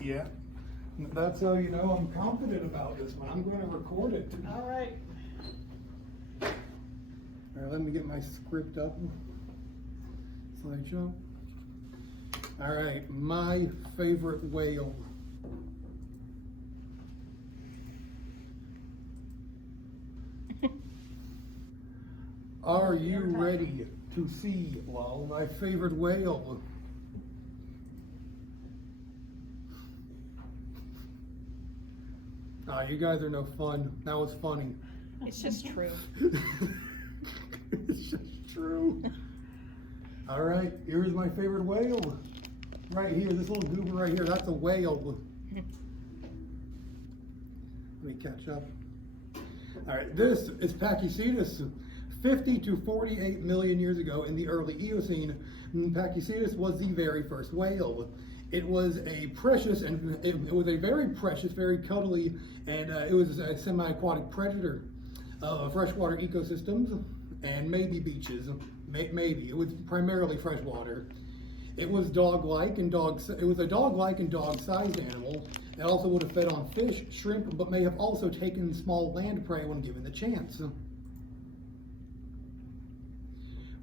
Yeah. That's how you know I'm confident about this one. I'm going to record it. All right. All right, let me get my script up. Slideshow. All right, my favorite whale. Are you ready to see, well, my favorite whale? Ah, you guys are no fun. That was funny. It's just true. It's just true. All right, here's my favorite whale. Right here, this little goober right here, that's a whale. Let me catch up. All right, this is pakicetus. 50 to 48 million years ago in the early Eocene, pakicetus was the very first whale. It was a precious, and it was a very precious, very cuddly, and it was a semi-aquatic predator of freshwater ecosystems and maybe beaches. Maybe it was primarily freshwater. It was dog-like and it was a dog-like and dog-sized animal. It also would have fed on fish, shrimp, but may have also taken small land prey when given the chance.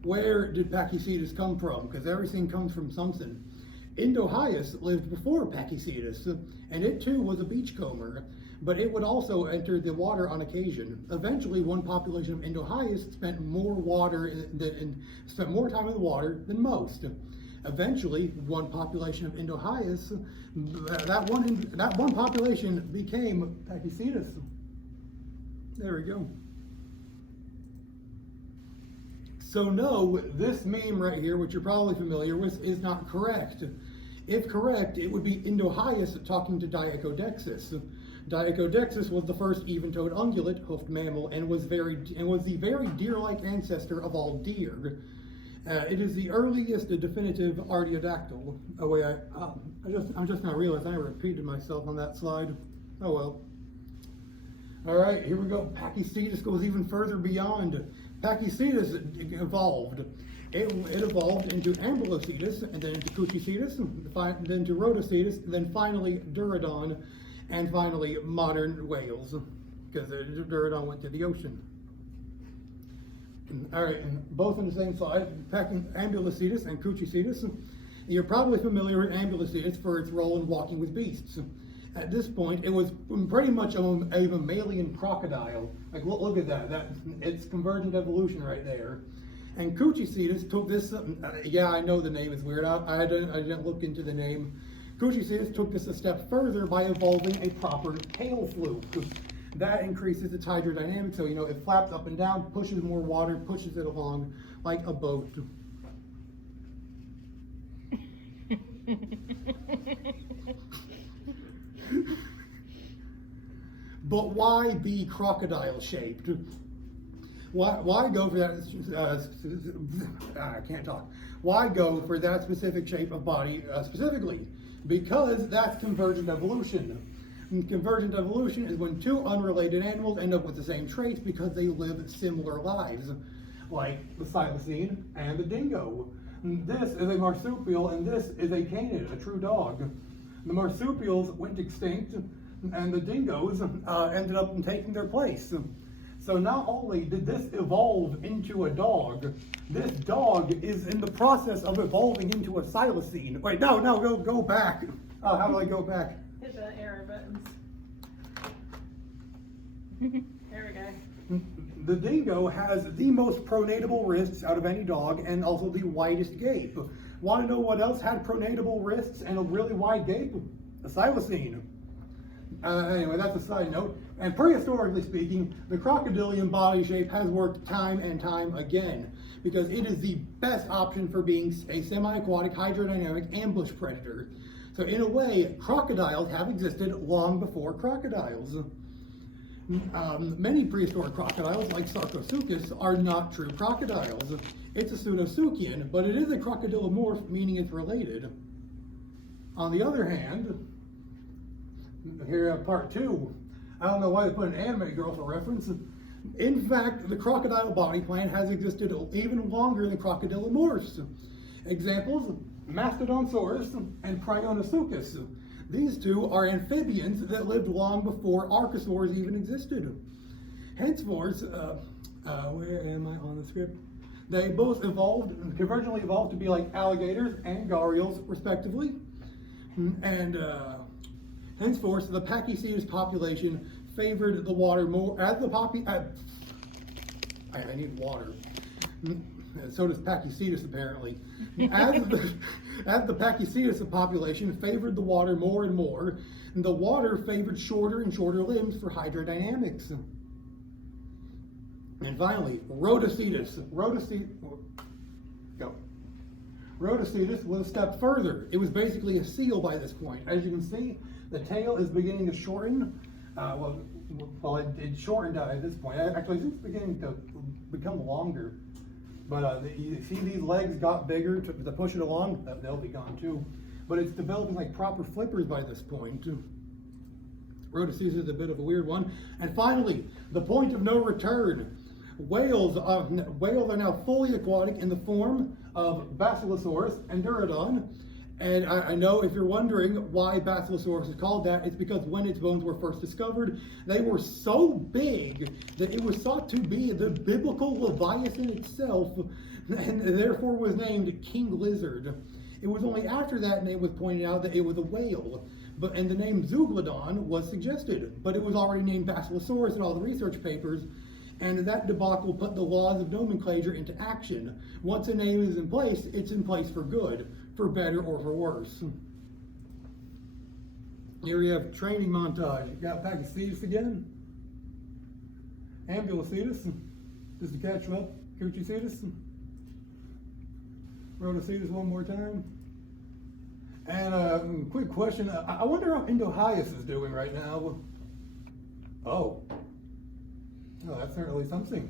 Where did pakicetus come from? Because everything comes from something. Indohyus lived before pakicetus, and it too was a beachcomber, but it would also enter the water on occasion. Eventually, one population of Indohyus spent more time in the water than most. Eventually, one population of Indohyus, that one population became pakicetus. There we go. So no, this meme right here, which you're probably familiar with, is not correct. If correct, it would be Indohyus talking to Diacodexis. Diacodexis was the first even-toed ungulate, hoofed mammal, and was the very deer-like ancestor of all deer. It is the earliest definitive artiodactyl. Oh wait, I'm just not realizing I repeated myself on that slide. Oh well. All right, here we go. Pakicetus goes even further beyond. Pakicetus evolved. It evolved into Ambulocetus, and then into Cuchicetus, then to Rhodocetus, and then finally Durodon, and finally modern whales, because Durodon went to the ocean. All right, and both on the same slide, Ambulocetus and Cuchicetus. You're probably familiar with Ambulocetus for its role in walking with beasts. At this point, it was pretty much a mammalian crocodile. Like, look at that. It's convergent evolution right there. And Cuchicetus took this. Yeah, I know the name is weird. I didn't look into the name. Cuchicetus took this a step further by evolving a proper tail fluke. That increases its hydrodynamics. So it flaps up and down, pushes more water, pushes it along like a boat. But why be crocodile shaped? Why go for that? I can't talk. Why go for that specific shape of body specifically? Because that's convergent evolution. And convergent evolution is when two unrelated animals end up with the same traits because they live similar lives, like the Silacine and the dingo. This is a marsupial, and this is a canid, a true dog. The marsupials went extinct, and the dingoes ended up taking their place. So not only did this evolve into a dog, this dog is in the process of evolving into a Silacine. Wait, no, go back. How do I go back? Hit the arrow buttons. There we go. The dingo has the most pronatable wrists out of any dog, and also the widest gape. Want to know what else had pronatable wrists and a really wide gape? A Silacine. Anyway, that's a side note. And prehistorically speaking, the crocodilian body shape has worked time and time again because it is the best option for being a semi-aquatic hydrodynamic ambush predator. So in a way, crocodiles have existed long before crocodiles. Many prehistoric crocodiles, like Sarcosuchus, are not true crocodiles. It's a pseudosuchian, but it is a crocodilomorph, meaning it's related. On the other hand, here part 2. I don't know why they put an anime girl for reference. In fact, the crocodile body plan has existed even longer than crocodilomorphs. Examples, Mastodonsaurus and Prionosuchus. These two are amphibians that lived long before archosaurs even existed. Henceforth, where am I on the script? They both convergently evolved to be like alligators and gharials, respectively. And henceforth, the pakicetus population favored the water more. As the I need water. So does pakicetus, apparently. As the pakicetus population favored the water more and more, the water favored shorter and shorter limbs for hydrodynamics. And finally, Rhodocetus. Rhodocetus was a step further. It was basically a seal by this point. As you can see, the tail is beginning to shorten. It shortened at this point. Actually, it's beginning to become longer. But you see these legs got bigger to push it along. They'll be gone too. But it's developing like proper flippers by this point. Rhodocetus is a bit of a weird one. And finally, the point of no return. Whales are now fully aquatic in the form of Basilosaurus and Durodon. And I know if you're wondering why Basilosaurus is called that, it's because when its bones were first discovered, they were so big that it was thought to be the biblical Leviathan itself, and therefore was named King Lizard. It was only after that name was pointed out that it was a whale, and the name Zeuglodon was suggested, but it was already named Basilosaurus in all the research papers. And that debacle put the laws of nomenclature into action. Once a name is in place, it's in place for good, for better or for worse. Here we have training montage. You got pakicetus again. Ambulocetus, just to catch up. Cuchicetus. Rhodocetus one more time. And quick question. I wonder how Indohyus is doing right now. Oh, that's certainly something.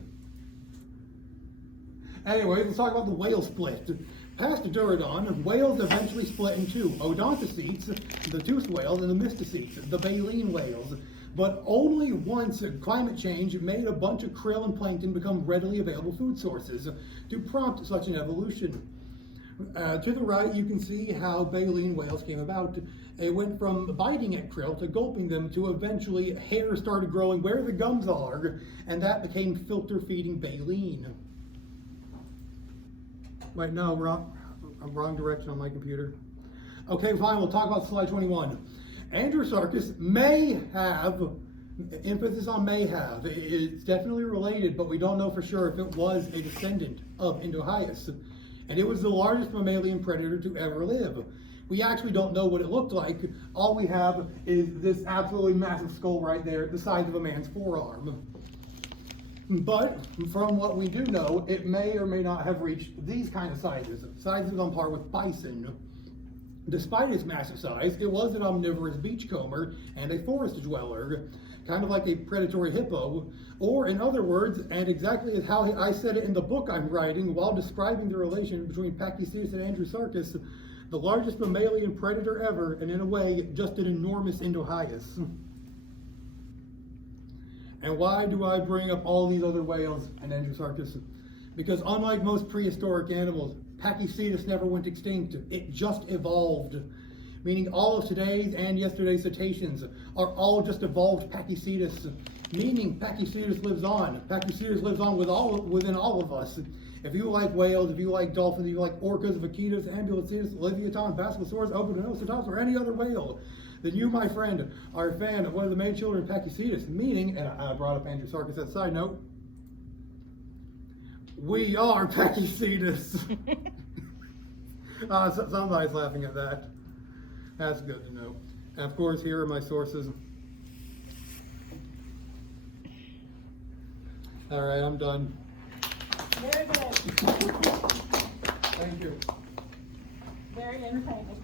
Anyways, let's talk about the whale split. Past Durodon, whales eventually split in two: Odontocetes, the toothed whales, and the Mysticetes, the baleen whales. But only once climate change made a bunch of krill and plankton become readily available food sources to prompt such an evolution. To the right, you can see how baleen whales came about. It went from biting at krill to gulping them to eventually hair started growing where the gums are, and that became filter-feeding baleen. Wait, no, wrong direction on my computer. Okay, fine, we'll talk about slide 21. Andrewsarchus may have, emphasis on may have, it's definitely related, but we don't know for sure if it was a descendant of Indohyus. And it was the largest mammalian predator to ever live. We actually don't know what it looked like. All we have is this absolutely massive skull right there, the size of a man's forearm. But from what we do know, it may or may not have reached these kind of sizes on par with bison. Despite its massive size, it was an omnivorous beachcomber and a forest dweller, kind of like a predatory hippo, or in other words, and exactly as how I said it in the book I'm writing while describing the relation between pakicetus and Andrewsarchus, the largest mammalian predator ever, and in a way, just an enormous Indohyus. And why do I bring up all these other whales and Andrewsarchus? Because unlike most prehistoric animals, pakicetus never went extinct, it just evolved. Meaning all of today's and yesterday's cetaceans are all just evolved pakicetus. Meaning pakicetus lives on. Pakicetus lives on within all of us. If you like whales, if you like dolphins, if you like orcas, vaquitas, ambulocetus, leviathan, basilosaurus, openocetops, or any other whale, then you, my friend, are a fan of one of the main children of pakicetus. Meaning, and I brought up Andrewsarchus as a side note, we are pakicetus. Somebody's laughing at that. That's good to know. And of course, here are my sources. All right, I'm done. Very good. Thank you. Very entertaining.